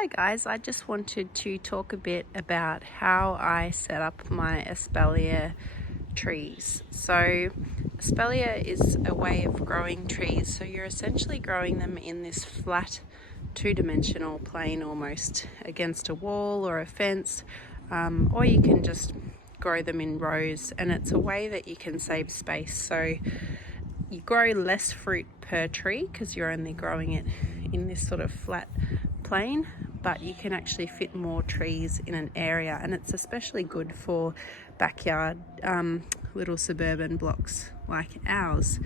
Hi guys, I just wanted to talk a bit about how I set up my espalier trees. So espalier is a way of growing trees, so you're essentially growing them in this flat two-dimensional plane almost against a wall or a fence, or you can just grow them in rows, and it's a way that you can save space. So you grow less fruit per tree because you're only growing it in this sort of flat plane, but you can actually fit more trees in an area, and it's especially good for backyard little suburban blocks like ours.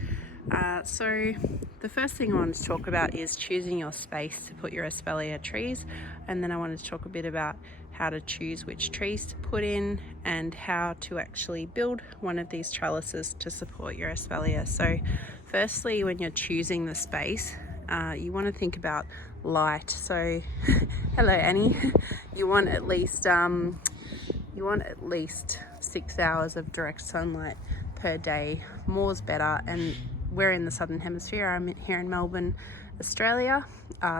So the first thing I want to talk about is choosing your space to put your espalier trees, and then I wanted to talk a bit about how to choose which trees to put in and how to actually build one of these trellises to support your espalier. So firstly, when you're choosing the space, you want to think about light. So hello Annie. You want at least 6 hours of direct sunlight per day. More's better, and we're in the southern hemisphere. I'm here in Melbourne, Australia,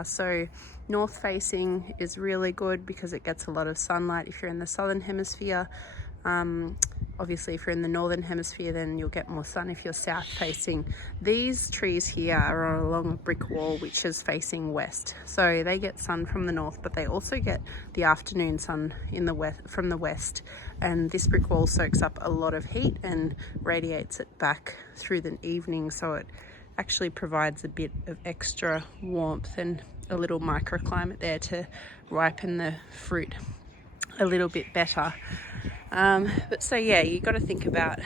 so north facing is really good because it gets a lot of sunlight. If you're in the southern hemisphere, obviously if you're in the northern hemisphere, then you'll get more sun if you're south facing. These trees here are along a brick wall which is facing west, so they get sun from the north, but they also get the afternoon sun in the west, from the west, and this brick wall soaks up a lot of heat and radiates it back through the evening, so it actually provides a bit of extra warmth and a little microclimate there to ripen the fruit a little bit better. But so yeah, you got to think about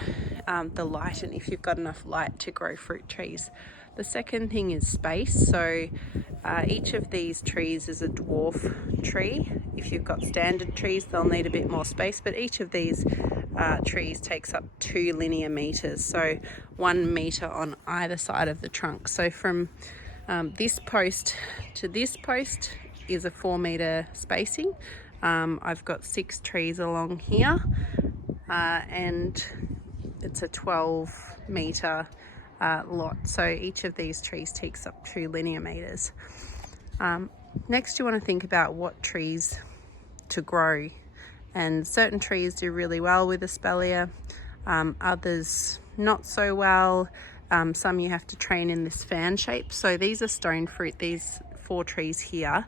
the light and if you've got enough light to grow fruit trees. The second thing is space. So each of these trees is a dwarf tree. If you've got standard trees, they'll need a bit more space, but each of these trees takes up 2 linear meters, so 1 meter on either side of the trunk. So from this post to this post is a 4 meter spacing. I've got 6 trees along here, and it's a 12 meter lot. So each of these trees takes up 2 linear meters. Next, you want to think about what trees to grow, and certain trees do really well with espalier, others not so well. Some you have to train in this fan shape. So these are stone fruit, these 4 trees here.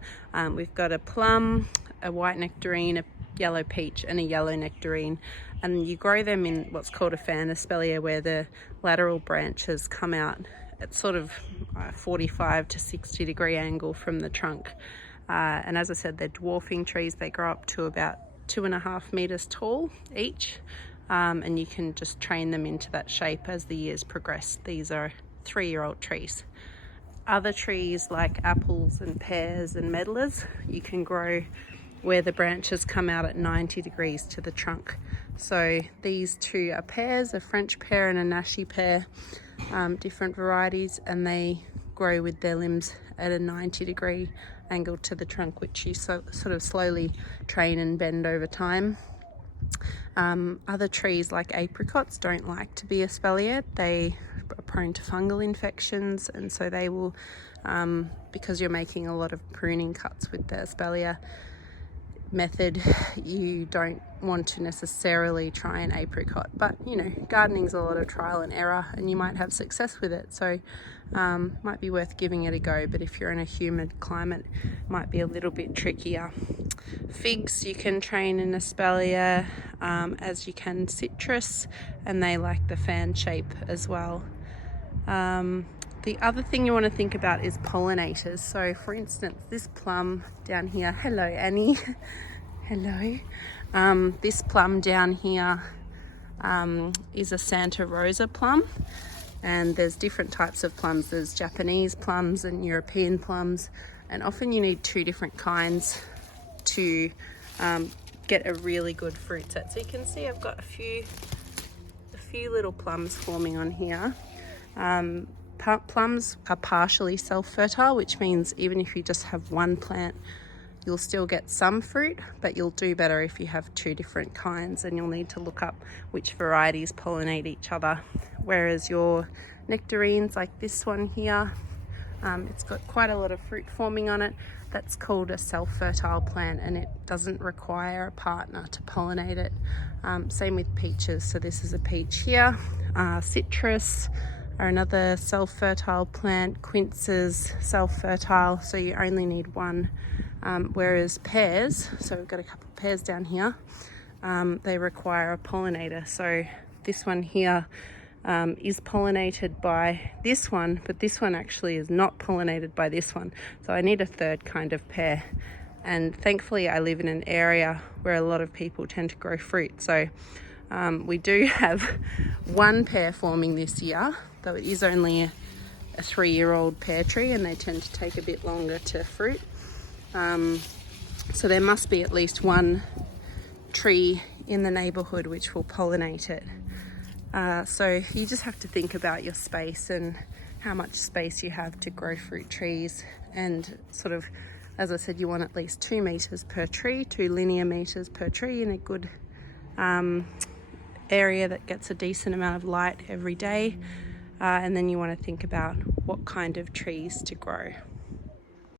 We've got a plum, a white nectarine, a yellow peach and a yellow nectarine, and you grow them in what's called a fan espalier, where the lateral branches come out at sort of 45 to 60 degree angle from the trunk, and as I said, they're dwarfing trees. They grow up to about 2.5 meters tall each, and you can just train them into that shape as the years progress. These are 3-year-old trees. Other trees like apples and pears and medlars, you can grow where the branches come out at 90 degrees to the trunk. So these 2 are pears, a French pear and a Nashi pear, different varieties, and they grow with their limbs at a 90 degree angle to the trunk, which you sort of slowly train and bend over time. Other trees like apricots don't like to be espaliered. They are prone to fungal infections, and so they will, because you're making a lot of pruning cuts with the espalier method, you don't want to necessarily try an apricot, but you know, gardening's a lot of trial and error, and you might have success with it, so might be worth giving it a go. But if you're in a humid climate, it might be a little bit trickier. Figs you can train in espalier, as you can citrus, and they like the fan shape as well. The other thing you want to think about is pollinators. So for instance, this plum down here, hello Annie, hello. This plum down here is a Santa Rosa plum, and there's different types of plums. There's Japanese plums and European plums, and often you need 2 different kinds to get a really good fruit set. So you can see I've got a few little plums forming on here. Plums are partially self-fertile, which means even if you just have 1 plant, you'll still get some fruit, but you'll do better if you have 2 different kinds, and you'll need to look up which varieties pollinate each other. Whereas your nectarines, like this one here, It's got quite a lot of fruit forming on it. That's called a self-fertile plant, and it doesn't require a partner to pollinate it. Same with peaches. So this is a peach here. Citrus are another self-fertile plant. Quinces, self-fertile, so you only need one. Whereas pears, so we've got a couple of pears down here, they require a pollinator. So this one here is pollinated by this one, but this one actually is not pollinated by this one. So I need a third kind of pear. And thankfully I live in an area where a lot of people tend to grow fruit. So we do have one pear forming this year, though it is only a 3-year-old pear tree, and they tend to take a bit longer to fruit. So there must be at least one tree in the neighborhood which will pollinate it. So you just have to think about your space and how much space you have to grow fruit trees, and sort of, as I said, you want at least 2 meters per tree, 2 linear meters per tree in a good area that gets a decent amount of light every day. And then you want to think about what kind of trees to grow.